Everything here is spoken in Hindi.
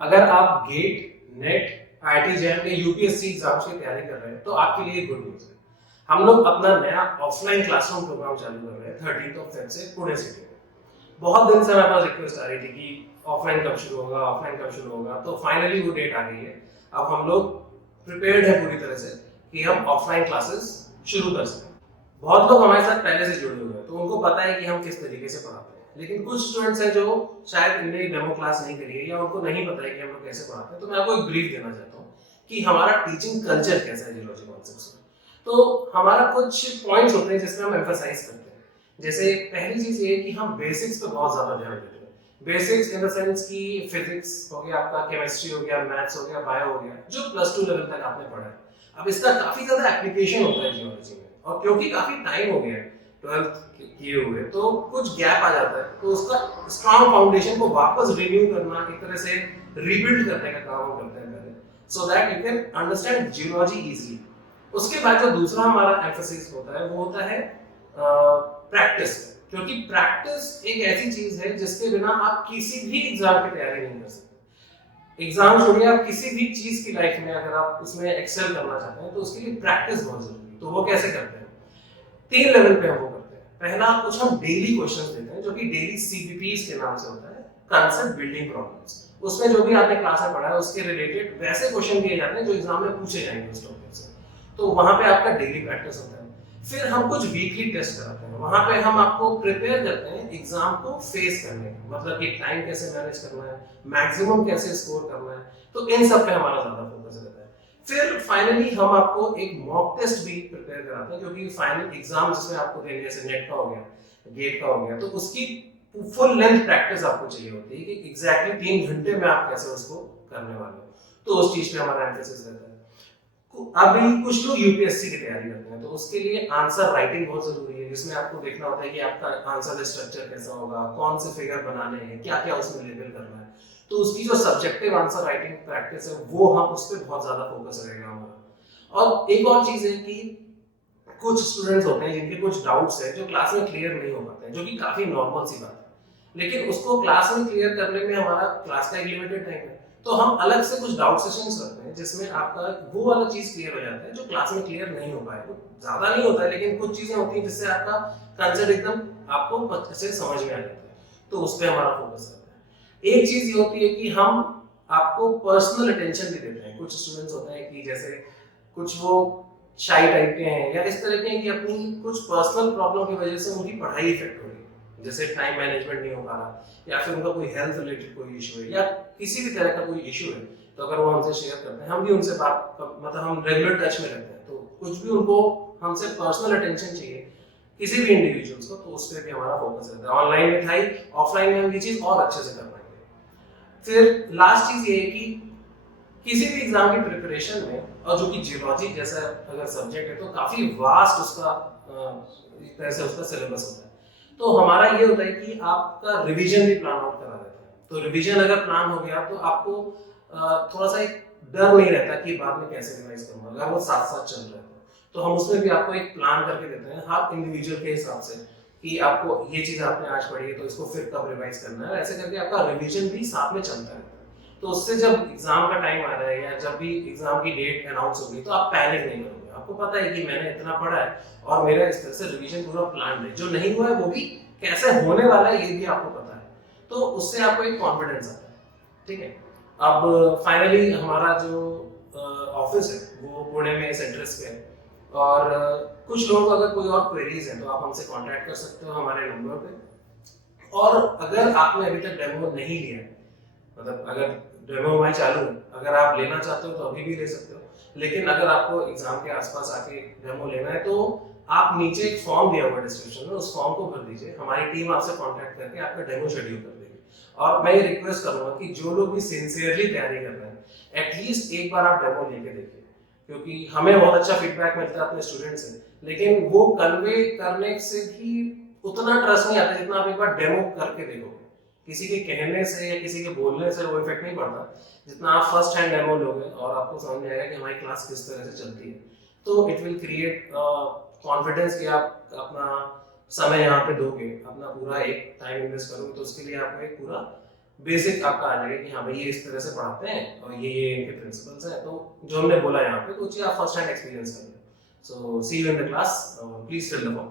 अगर आप गेट, नेट, आईआईटी जैम या यूपीएससी एग्जाम्स की तैयारी कर रहे हैं तो आपके लिए गुड न्यूज है। हम लोग अपना नया ऑफलाइन क्लासरूम प्रोग्राम चालू कर रहे हैं 13 फेब से पुणे सिटी में। बहुत दिन से हमारे पास रिक्वेस्ट आ रही थी कि ऑफलाइन कब शुरू होगा, ऑफलाइन कब शुरू होगा, तो फाइनली वो डेट आ गई है। अब हम लोग प्रिपेयर्ड है पूरी तरह से कि हम ऑफलाइन क्लासेस शुरू कर सकें। बहुत लोग हमारे साथ पहले से जुड़े हुए हैं तो उनको पता है कि हम किस तरीके से पढ़ाते हैं, लेकिन कुछ स्टूडेंट्स हैं जो शायद इनने डेमो क्लास नहीं करी है या उनको नहीं पता है कि हम लोग कैसे पढ़ाते हैं। तो मैं आपको एक ब्रीफ देना चाहता हूँ कि हमारा टीचिंग कल्चर कैसा है जियोलॉजी कॉन्सेप्ट्स में। तो हमारा कुछ पॉइंट्स होते हैं जिसमें हम एम्फसाइज करते हैं। जैसे पहली चीज ये है कि हम बेसिक्स पे बहुत ज्यादा ध्यान देते हैं। बेसिक्स इन द सेंस कि फिजिक्स हो गया, आपका केमिस्ट्री हो गया, मैथ्स हो गया, बायो हो गया, जो +2 लेवल तक आपने पढ़ा है। अब इसका काफी ज्यादा एप्लीकेशन होता है जियोलॉजी में, और क्योंकि काफी टाइम हो गया है 12th किए हुए, तो कुछ गैप आ जाता है। तो उसका स्ट्रॉन्ग फाउंडेशन को वापस रिन्यू करना, एक तरह से रीबिल्ड करने का काम हम करते हैं पहले, so that you can understand geology easily. उसके बाद जो दूसरा हमारा एम्फेसिस होता है वो होता है प्रैक्टिस, क्योंकि प्रैक्टिस एक ऐसी चीज है जिसके बिना आप किसी भी एग्जाम की तैयारी नहीं कर सकते। एग्जाम छोड़िए, आप किसी भी चीज की लाइफ में अगर आप उसमें एक्सेल करना चाहते हैं तो उसके लिए प्रैक्टिस बहुत जरूरी है। तो वो कैसे करते हैं? 3 लेवल पे हम वो करते हैं। पहला, कुछ हम डेली क्वेश्चंस देते हैं जो कि डेली सीबीपीज के नाम से होता है, कांसेप्ट बिल्डिंग प्रॉब्लम्स। उसमें जो भी आपने क्लास में पढ़ा है उसके रिलेटेड वैसे क्वेश्चन दिए जाते हैं जो एग्जाम में पूछे जाएंगे उस टॉपिक से। तो वहां पे आपका डेली प्रैक्टिस होता है। फिर हम कुछ वीकली टेस्ट कराते हैं, वहां पे हम आपको प्रिपेयर करते हैं एग्जाम को फेस करने का, मतलब कि टाइम कैसे मैनेज करना है, मैक्सिमम कैसे स्कोर करना है। तो इन सब पे हमारा ज्यादा फोकस रहता है। फिर फाइनली हम आपको एक मॉक टेस्ट भी प्रिपेयर कराते हैं, क्योंकि फाइनल एग्जाम जिसमें आपको देने, जैसे नेट का हो गया, गेट का हो गया, तो उसकी फुल लेंथ प्रैक्टिस आपको चाहिए होती है कि एग्जैक्टली 3 घंटे में आप कैसे उसको करने वाले हो। तो उस चीज पे हमारा एम्फेसिस रहता है। अभी कुछ लोग यूपीएससी की तैयारी करते हैं तो उसके लिए आंसर राइटिंग बहुत जरूरी है, जिसमें आपको देखना होता है कि आपका आंसर स्ट्रक्चर कैसा होगा, कौन से फिगर बनाने हैं, क्या क्या उसमें लेबल करना है। तो उसकी जो सब्जेक्टिव आंसर राइटिंग प्रैक्टिस है वो हम उस पर बहुत ज्यादा फोकस रहेगा हमारा। और एक और चीज है कि कुछ स्टूडेंट्स होते हैं जिनके कुछ डाउट्स है जो क्लास में क्लियर नहीं हो पाते हैं, जो कि काफी नॉर्मल सी बात है, लेकिन उसको क्लास में क्लियर करने में हमारा क्लास का एक लिमिटेड टाइम है। तो हम अलग से कुछ डाउट सेशंस रखते हैं जिसमें आपका वो वाला चीज क्लियर हो जाता है जो क्लास में क्लियर नहीं हो पाए। ज्यादा नहीं होता है, लेकिन कुछ चीजें होती हैं जिससे आपका कंसेप्ट एकदम आपको अच्छे से समझ में आ जाता है। तो उस पर हमारा फोकस रहता है। एक चीज ये होती है कि हम आपको पर्सनल अटेंशन भी देते हैं। कुछ स्टूडेंट्स होते हैं कि जैसे कुछ वो शाई टाइप के हैं या इस तरह के हैं कि अपनी कुछ पर्सनल प्रॉब्लम की वजह से उनकी पढ़ाई इफेक्ट हो रही है, जैसे टाइम मैनेजमेंट नहीं हो पा रहा, या फिर उनका कोई हेल्थ रिलेटेड कोई इशू है, या किसी भी तरह का कोई इशू है, तो अगर वो हमसे शेयर करते हैं, हम भी उनसे बात, मतलब हम रेगुलर टच में रहते हैं, तो कुछ भी उनको हमसे पर्सनल अटेंशन चाहिए किसी भी इंडिविजुअल्स को, तो उस पर भी हमारा फोकस रहता है। ऑनलाइन में था ही, ऑफलाइन में हम ये चीज और अच्छे से कर पाएंगे। फिर लास्ट चीज ये है कि किसी भी एग्जाम की प्रिपरेशन में, और जो कि जियोलॉजी जैसा अगर सब्जेक्ट है तो काफी वास्ट उसका एक तरह से उसका सिलेबस होता है। तो हमारा ये होता है कि आपका रिवीजन भी प्लान आउट करा देता है। तो रिवीजन अगर प्लान हो गया तो आपको थोड़ा सा एक डर नहीं रहता कि बाद में कैसे रिवाइज करूंगा, अगर वो साथ साथ चल रहा है तो हम उसमें भी आपको एक प्लान करके देते हैं हर इंडिविजुअल के हिसाब से कि आपको ये चीज आपने आज पढ़ी है तो इसको फिर कब रिवाइज करना है। ऐसे करके आपका रिवीजन भी साथ में चलता है। तो उससे जब एग्जाम का टाइम आ रहा है या जब भी एग्जाम की डेट अनाउंस होगी तो आप पैनिक नहीं करोगे। आपको पता है कि मैंने इतना पढ़ा है और मेरा इस तरह से रिवीजन पूरा प्लान है, जो नहीं हुआ है वो भी कैसे होने वाला है ये भी आपको पता है। तो उससे आपको एक कॉन्फिडेंस आता है। ठीक है, अब फाइनली हमारा जो ऑफिस है वो पुणे में इस एड्रेस पे है, और कुछ लोगों को अगर कोई और क्वेरीज है तो आप हमसे कांटेक्ट कर सकते हो हमारे नंबर पे। और अगर आपने अभी तक डेमो नहीं लिया, मतलब अगर डेमो हमारी चालू है, अगर आप लेना चाहते हो तो अभी भी ले सकते हो, लेकिन अगर आपको एग्जाम के आसपास आके डेमो लेना है तो आप नीचे एक फॉर्म दिया हुआ डिस्क्रिप्शन में, उस फॉर्म को भर दीजिए। हमारी टीम आपसे कांटेक्ट करके आपका डेमो शेड्यूल कर देगी। और मैं ये रिक्वेस्ट करूंगा कि जो लोग भी सिंसियरली तैयारी कर रहे हैं एटलीस्ट एक बार आप डेमो लेके देखिए, क्योंकि हमें बहुत अच्छा फीडबैक मिलता है अपने स्टूडेंट से, लेकिन वो कन्वे करने से भी उतना ट्रस्ट नहीं आता जितना आप एक बार डेमो करके देखोगे। किसी के कहने से या किसी के बोलने से वो इफेक्ट नहीं पड़ता जितना आप फर्स्ट हैंड डेमो लोगे और आपको समझ में आएगा कि हमारी क्लास किस तरह से चलती है। तो इट विल क्रिएट कॉन्फिडेंस कि आप अपना समय यहाँ पे दोगे, अपना पूरा एक टाइम इन्वेस्ट करोगे, तो उसके लिए आपको एक पूरा बेसिक आपका आ जाएगा कि हाँ भाई ये इस तरह से पढ़ाते हैं और ये इनके प्रिंसिपल्स हैं। तो जो हमने बोला यहाँ पे तो चीज़ आप फर्स्ट हैंड एक्सपीरियंस करेंगे। So see you in the class, please fill the form.